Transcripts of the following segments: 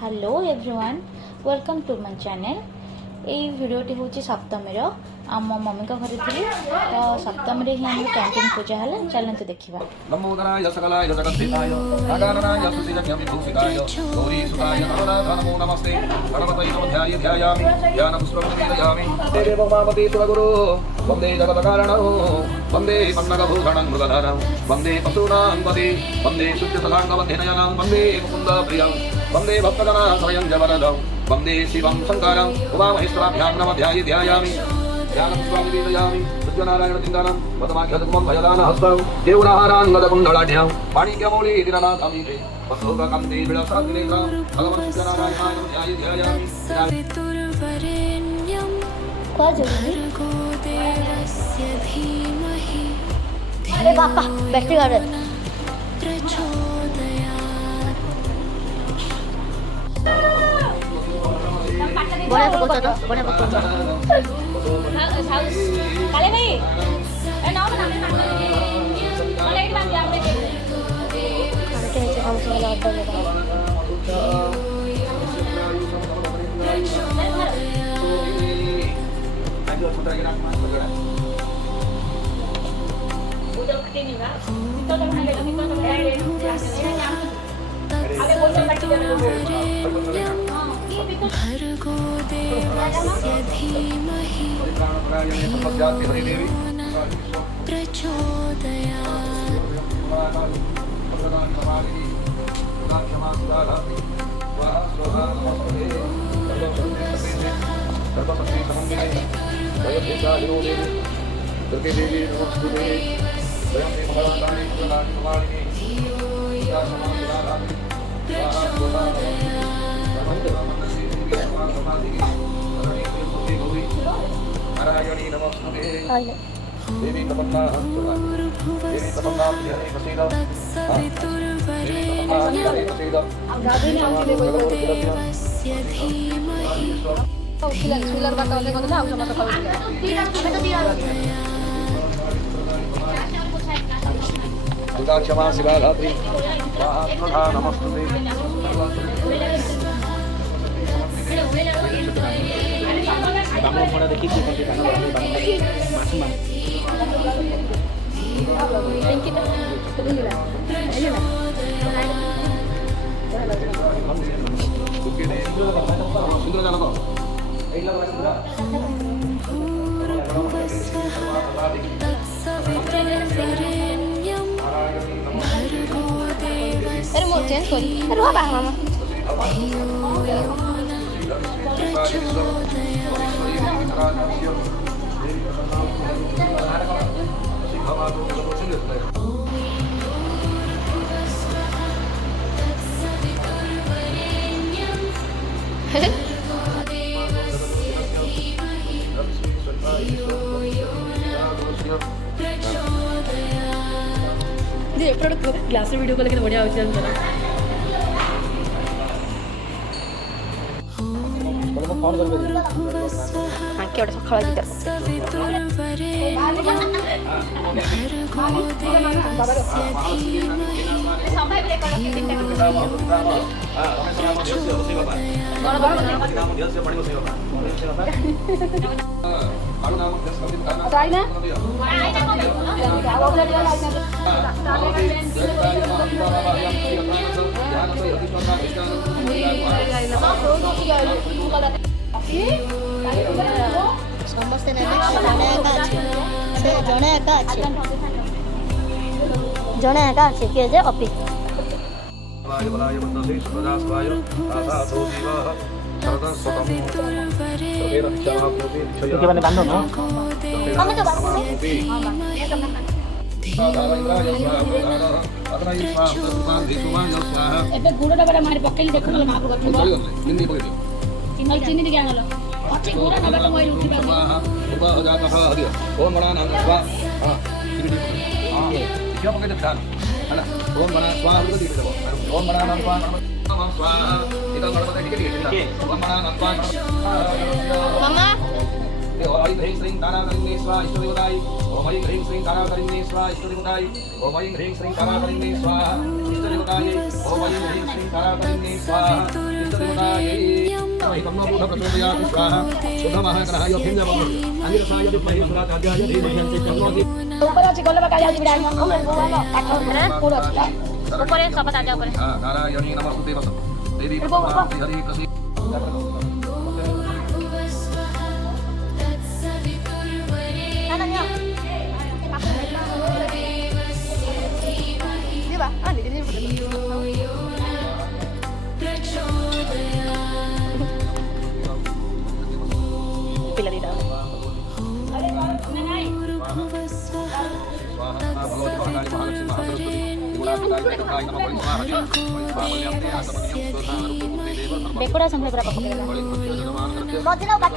Hello everyone welcome to my channel. ये भिडियोटी हूँ सप्तमी आम मम्मी घर थी तो सप्तमी ही आम कैंटीन पूजा है चलते देखा। नमोदराय सकलाय जगद्धिताय नागाननाय सुसिजज्ञं विभूषिताय गौरीसुताय नमो नमस्ते गणपतये नमो ध्यायामि ध्यानपुष्पं निवेदयामि देव मामते सुरगुरो वन्दे जगत्कारणं वन्दे पन्नगभूषणं मृगधरं वन्दे पशूनां पदे वन्दे शुद्धसदाङ्गवध्यनयनं वन्दे मुकुन्दप्रियं वन्दे भक्तजनाश्रयं जवरदं वन्दे शिवं शङ्करं उमामहेश्वराभ्यां नमः ध्यायामि ध्यानपुष्पं निवेदयामि नारायणचिन्तानं वदमाख्यदुमं भयदानहस्तं देवनाराङ्गदकुण्डलाढ्यां माणिक्यमौलिदिननाथमीते वसुभकन्ते विलसाग्नेत्रं भगवन् नारायणाय ध्यायामि। अरे बापा बैटरी गार्ड बड़ा पकोचा तो बड़ा पकोचा काले भाई ए नाम ना मला एक बात याद है खाने के हम से वाला ऑर्डर लगा उधर खटे नहीं ना तो तुम हमें तो तुम अबे बोल तो बैठ जा भर्गो देवस्य धीमहि नारायणी नमस्ते देवी तपन्ना देवी तपन्ना हरि प्रसीद देवस्य धीमहि सुलर बात वाले को ना हम समझ पाओगे दुर्गा क्षमा शिवा धात्री स्वाहा नमस्ते बांगड़ मोड़ा देखी तत्सवितुर्वरेण्यं भर्गो देवस्य अरे मोर चेंज करी अरे वाह मामा धियो यो ये प्रोडक्ट ग्लास वीडियो को लेकर बढ़िया हो जाए आंके और सखा वाली ସମସ୍ତେ ନେବେ ସେ ଜଣେ ଏକା ଅଛି ଜଣେ ଏକା ଅଛି କିଏ ଯେ ଅପି ମାନେ ବାନ୍ଧ ନ ଆମେ ତ ବାବୁ ଏବେ ଗୁଡ଼ ଡବାଟା ମାରି ପକେଇଲି ଦେଖ ନହେଲେ ମାପ କରିଥିବ ଚିନି ଟିକେ ଆଣଲ ଅଛି ଗୁଡ଼ ଡବାଟା ମୁଁ ଉଠି ପାରୁନି ओम गणानां स्वाहा क्या पकड़ के ध्यान है ना ओम गणा स्वाहा को दीजिए ओम गणानां स्वाहा इधर गणपति ठीक है ओम गणानां स्वाहा मामा ओम ऐं ह्रीं श्रीं ताराकरिण्ये स्वाहा इष्टदेवताय ओम ऐं ह्रीं श्रीं ताराकरिण्ये स्वाहा इष्टदेवताय ओम ऐं ह्रीं श्रीं ताराकरिण्ये स्वाहा इष्टदेवताय ओम ऐं ह्रीं श्रीं ताराकरिण्ये स्वाहा इष्टदेवताय हितं नो बुध प्रचोदयात् स्वाहा शुद्धमहाग्रहाय भिन्नवम् अनिरसाय विद्महे सुराचार्याय धीमहि तन्नो ऊपर अच्छी गोल बका जाती बिड़ा मन को काठ पूरा अच्छा ऊपर सब ताजा ऊपर नारायणी नमस्ते वसं देवी पद्मावती हरि प्रसीद पिला दी दाओ बेकुड़ा संगे पूरा पकड़ मदिना काठ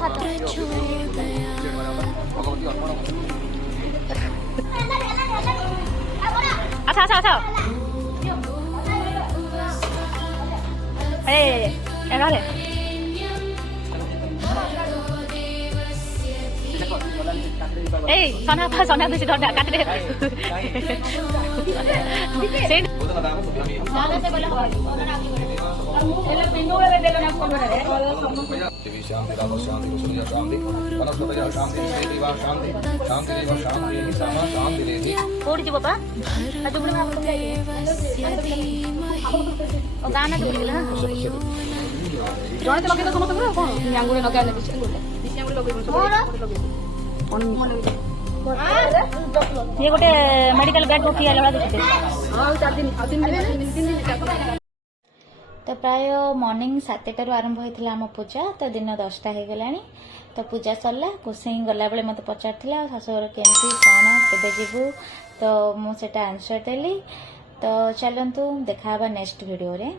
अच्छा अच्छा अच्छा এগালে এই সোনা বেশি ধর কাটে সেই देवी शांति राम शांति कुशलिया शांति वनस्पतया शांति देवा शांति शांति देवा शांति सामा शांति देवी କୋଉଠି ଯିବ ପା ଜୁଗୁଳି ମା ଓ ଗାନା ଜୁଗୁଳି ନା ଜଣେ ତ ଲଗେଇଲେ ସମସ୍ତଙ୍କର ଆଉ କଣ ଆଙ୍ଗୁଳି ଲଗାଇଲେ ବେଶୀ ଆଙ୍ଗୁଳି ଲଗେଇବ ଇଏ ଗୋଟେ ମେଡିକାଲ ବେଡ୍ ରୁ ଠିଆ ହେଲା ଦେଖିତେ ଆଉ 4 ଦିନ ଆଉ 3 ଦିନ तो प्राय मॉर्निंग 7टारू आरंभ होता आम पूजा तो दिन 10टा हो गलानी तो पूजा सरला गोसाई गला बेले मत पचार शाशुघर केमती कौन केबे जीवु तो मुझे आंसर देली तो चलतु देखा नेक्स्ट वीडियो रे।